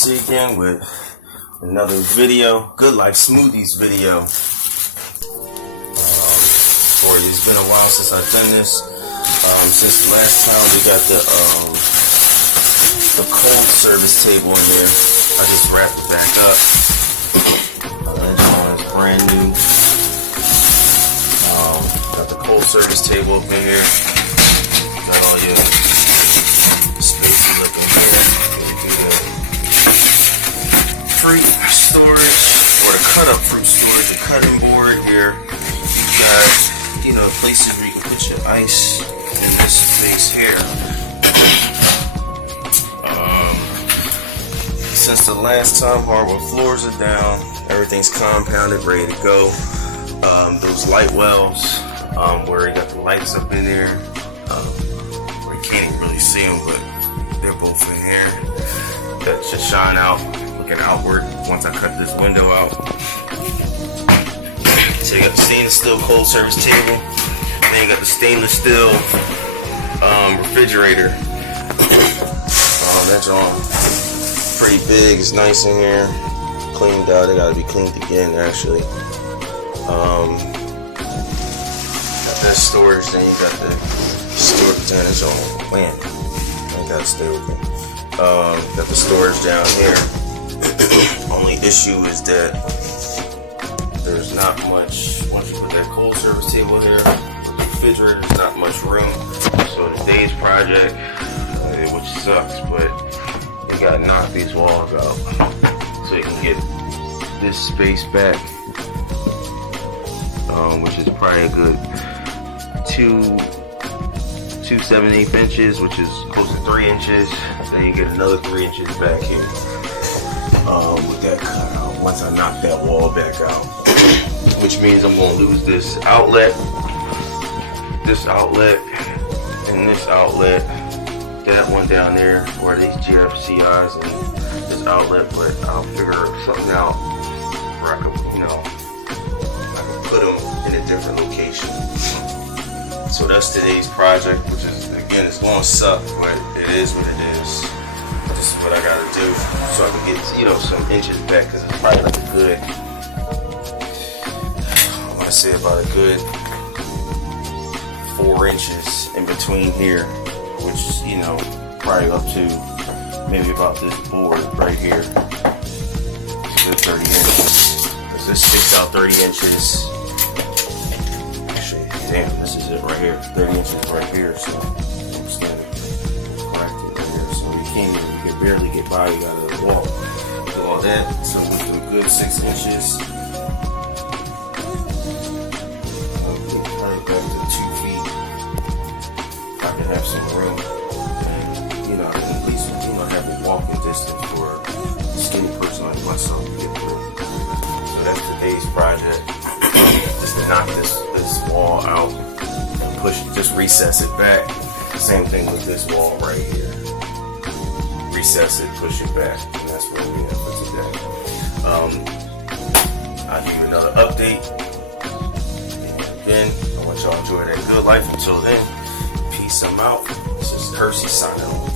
Hersey again with another video, Guud Lyfe Smoothies video. For you, it's been a while since I've done this. Since the last time we got the cold service table in here, I just wrapped it back up. It's brand new. Got the cold service table up in here. Got all your spaces up in here. Fruit storage, or the cut up fruit storage, the cutting board here. You got, places where you can put your ice in this space here. Since the last time, hardwood floors are down, everything's compounded, ready to go. Those light wells, where you got the lights up in there, where you can't even really see them, but they're both in here. That should shine out, looking outward once I cut this window out. So you got the stainless steel cold service table, then you got the stainless steel refrigerator. That's on. Pretty big, it's nice in here, cleaned out. It gotta be cleaned again actually. Got that storage, then you got the storage down. It's on, man, I gotta stay with me. Got the storage down here. Only issue is that there's not much, once you put that cold service table here, with the refrigerator, there's not much room. So today's project, which sucks, but you gotta knock these walls out so you can get this space back, which is probably a good 2 7/8 inches, which is close to 3 inches. Then you get another 3 inches back here with that cut out once I knock that wall back out, which means I'm gonna lose this outlet, and this outlet, that one down there where these GFCIs and this outlet, but I'll figure something out where I can, I can put them in a different location. So that's today's project, which is, again, it's gonna suck, but it is what it is. This is what I gotta do so I can get, some inches back, because it's probably like a good, I want to say about a good 4 inches in between here, which is, probably up to maybe about this board right here. It's good 30 inches. Because this sticks out 30 inches. Actually, damn, this is it right here. 30 inches right here. So I'm standing corrected right here. So you can't even, you can barely get by, you gotta walk. Do all that. So with a good 6 inches. Probably back to 2 feet. I can have some room. At least, have a walking distance for a skinny person like myself to get through. So that's today's project. Just to knock this wall out and push it, just recess it back. Same thing with this wall right here. Recess it, push it back, and that's where we are for today. I'll give you another update. And again, I want y'all to enjoy that good life. Until then, peace. I'm out. This is Hersey signing off.